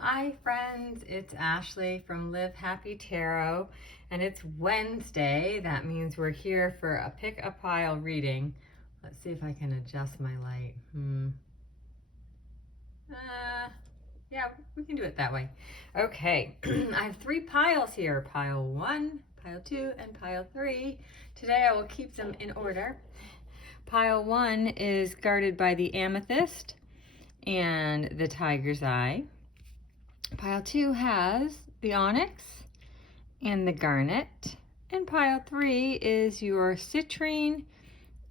Hi friends, it's Ashley from Live Happy Tarot, and it's Wednesday. That means we're here for a pick a pile reading. Let's see if I can adjust my light. Yeah, we can do it that way. Okay, I have 3 piles here. Pile 1, pile 2, and pile 3. Today I will keep them in order. Pile 1 is guarded by the amethyst and the tiger's eye. Pile 2 has the onyx and the garnet. And pile 3 is your citrine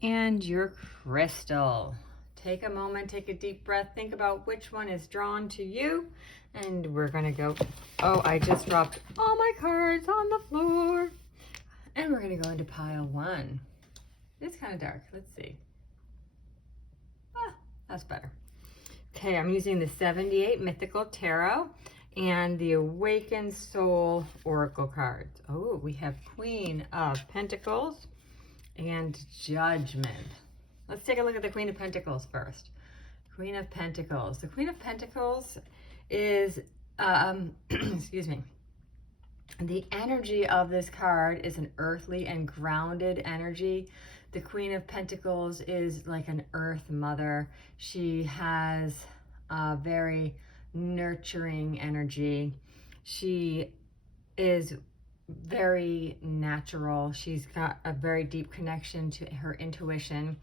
and your crystal. Take a moment, take a deep breath, think about which one is drawn to you. And we're gonna go, oh, I just dropped all my cards on the floor. And we're gonna go into pile 1. It's kind of dark, let's see. That's better. Okay, I'm using the 78 Mythical Tarot and the Awakened Soul Oracle cards. Oh, we have Queen of Pentacles and Judgment. Let's take a look at the Queen of Pentacles first. Queen of Pentacles. The Queen of Pentacles is, excuse me, the energy of this card is an earthly and grounded energy. The Queen of Pentacles is like an earth mother. She has a very nurturing energy. She is very natural. She's got a very deep connection to her intuition,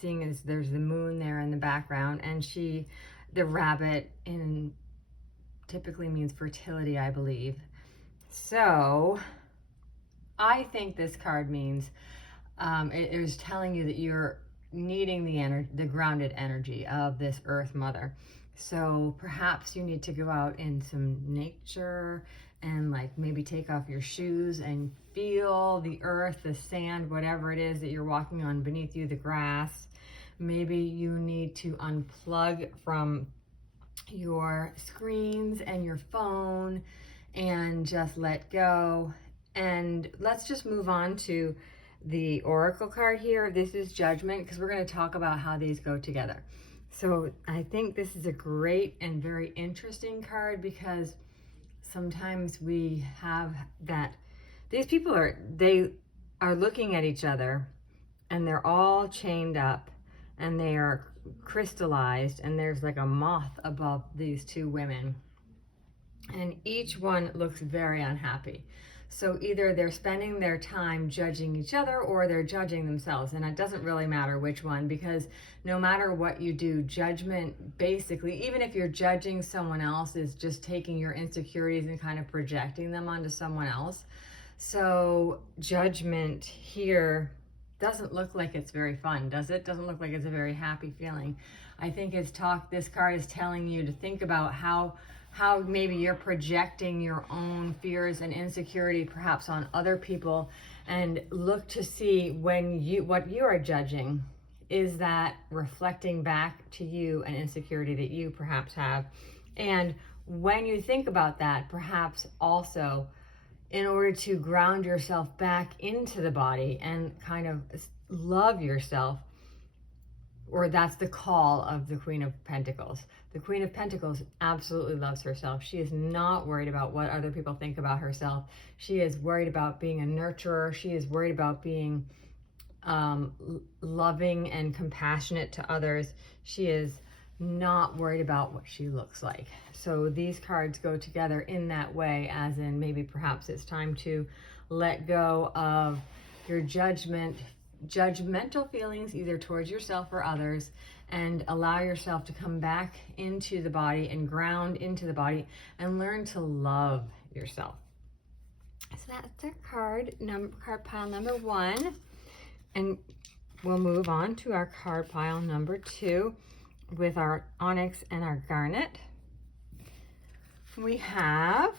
seeing as there's the moon there in the background, and the rabbit typically means fertility, I believe. So I think this card means it is telling you that you're needing the grounded energy of this earth mother. So perhaps you need to go out in some nature and like maybe take off your shoes and feel the earth, the sand, whatever it is that you're walking on beneath you, the grass. Maybe you need to unplug from your screens and your phone and just let go. And let's just move on to the oracle card here. This is Judgment, because we're going to talk about how these go together. So I think this is a great and very interesting card, because sometimes we have that these people are looking at each other and they're all chained up and they are crystallized, and there's like a moth above these 2 women, and each one looks very unhappy. So either they're spending their time judging each other or they're judging themselves. And it doesn't really matter which one, because no matter what you do, judgment, basically, even if you're judging someone else, is just taking your insecurities and kind of projecting them onto someone else. So judgment here doesn't look like it's very fun, does it? Doesn't look like it's a very happy feeling. I think this card is telling you to think about how maybe you're projecting your own fears and insecurity perhaps on other people, and look to see when what you are judging, is that reflecting back to you an insecurity that you perhaps have. And when you think about that, perhaps also in order to ground yourself back into the body and kind of love yourself, or that's the call of the Queen of Pentacles. The Queen of Pentacles absolutely loves herself. She is not worried about what other people think about herself. She is worried about being a nurturer. She is worried about being loving and compassionate to others. She is not worried about what she looks like. So these cards go together in that way, as in maybe perhaps it's time to let go of your judgmental feelings, either towards yourself or others, and allow yourself to come back into the body and ground into the body and learn to love yourself. So that's our card pile number 1, and we'll move on to our card pile number 2 with our onyx and our garnet. We have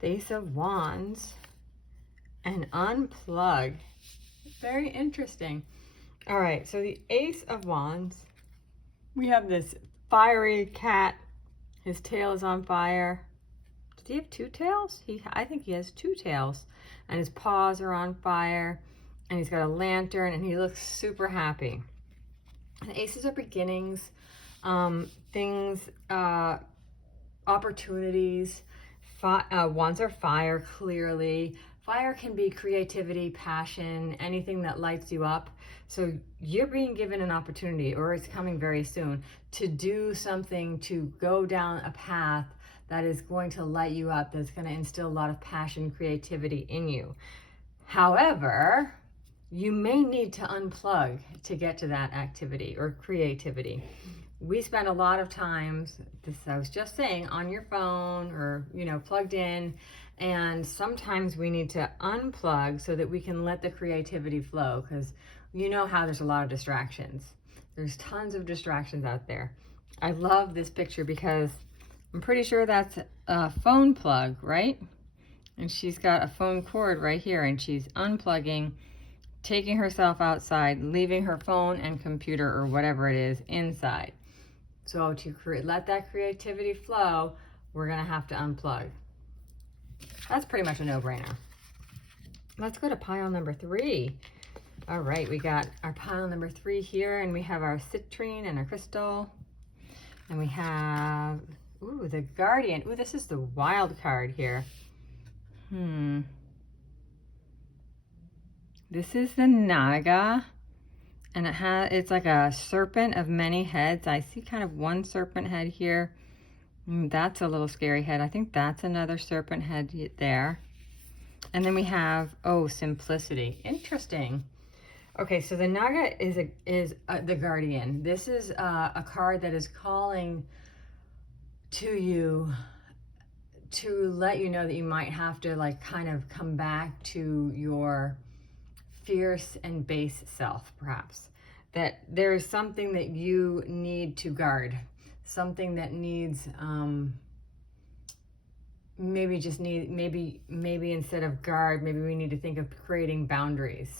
the Ace of Wands and Unplug. Very interesting. All right, so the Ace of Wands, we have this fiery cat. His tail is on fire. Does he have 2 tails? I think he has 2 tails. And his paws are on fire. And he's got a lantern, and he looks super happy. And aces are beginnings. things, opportunities. Wands are fire, clearly. Fire can be creativity, passion, anything that lights you up. So you're being given an opportunity, or it's coming very soon, to do something, to go down a path that is going to light you up, that's going to instill a lot of passion, creativity in you. However, you may need to unplug to get to that activity or creativity. We spend a lot of times, this I was just saying, on your phone or, plugged in. And sometimes we need to unplug so that we can let the creativity flow, because you know how there's a lot of distractions. There's tons of distractions out there. I love this picture because I'm pretty sure that's a phone plug, right? And she's got a phone cord right here, and she's unplugging, taking herself outside, leaving her phone and computer or whatever it is inside. So to let that creativity flow, we're gonna have to unplug. That's pretty much a no-brainer. Let's go to pile number 3. All right, we got our pile number 3 here, and we have our citrine and a crystal. And we have, the Guardian. This is the wild card here. This is the Naga, and it's like a serpent of many heads. I see kind of one serpent head here. That's a little scary head. I think that's another serpent head there. And then we have, simplicity. Interesting. Okay, so the Naga is the Guardian. This is a card that is calling to you to let you know that you might have to kind of come back to your fierce and base self, perhaps. That there is something that you need to guard. Something that needs, maybe instead of guard, maybe we need to think of creating boundaries.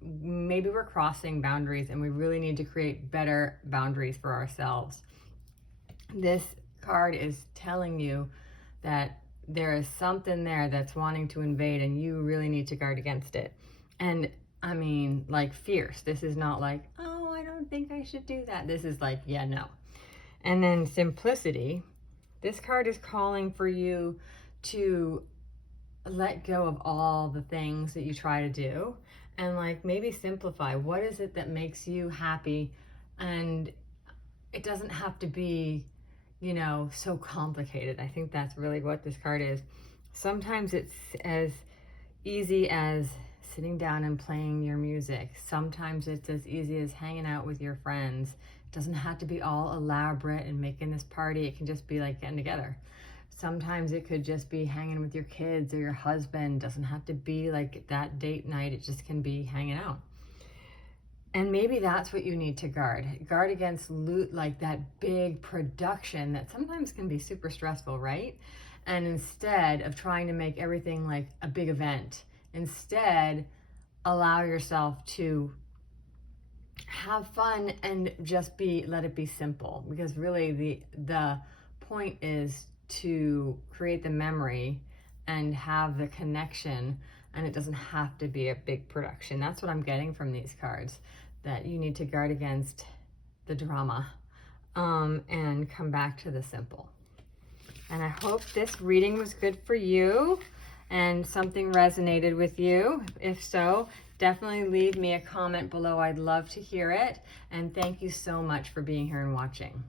Maybe we're crossing boundaries and we really need to create better boundaries for ourselves. This card is telling you that there is something there that's wanting to invade, and you really need to guard against it. And I mean, fierce. This is not I don't think I should do that. This is yeah, no. And then simplicity. This card is calling for you to let go of all the things that you try to do and maybe simplify. What is it that makes you happy? And it doesn't have to be, so complicated. I think that's really what this card is. Sometimes it's as easy as sitting down and playing your music. Sometimes it's as easy as hanging out with your friends. It doesn't have to be all elaborate and making this party. It can just be getting together. Sometimes it could just be hanging with your kids or your husband. It doesn't have to be that date night. It just can be hanging out. And maybe that's what you need to guard. Guard against that big production that sometimes can be super stressful, right? And instead of trying to make everything a big event, instead allow yourself to have fun and just let it be simple. Because really the point is to create the memory and have the connection, and it doesn't have to be a big production. That's what I'm getting from these cards, that you need to guard against the drama and come back to the simple. And I hope this reading was good for you and something resonated with you. If so, definitely leave me a comment below. I'd love to hear it. And thank you so much for being here and watching.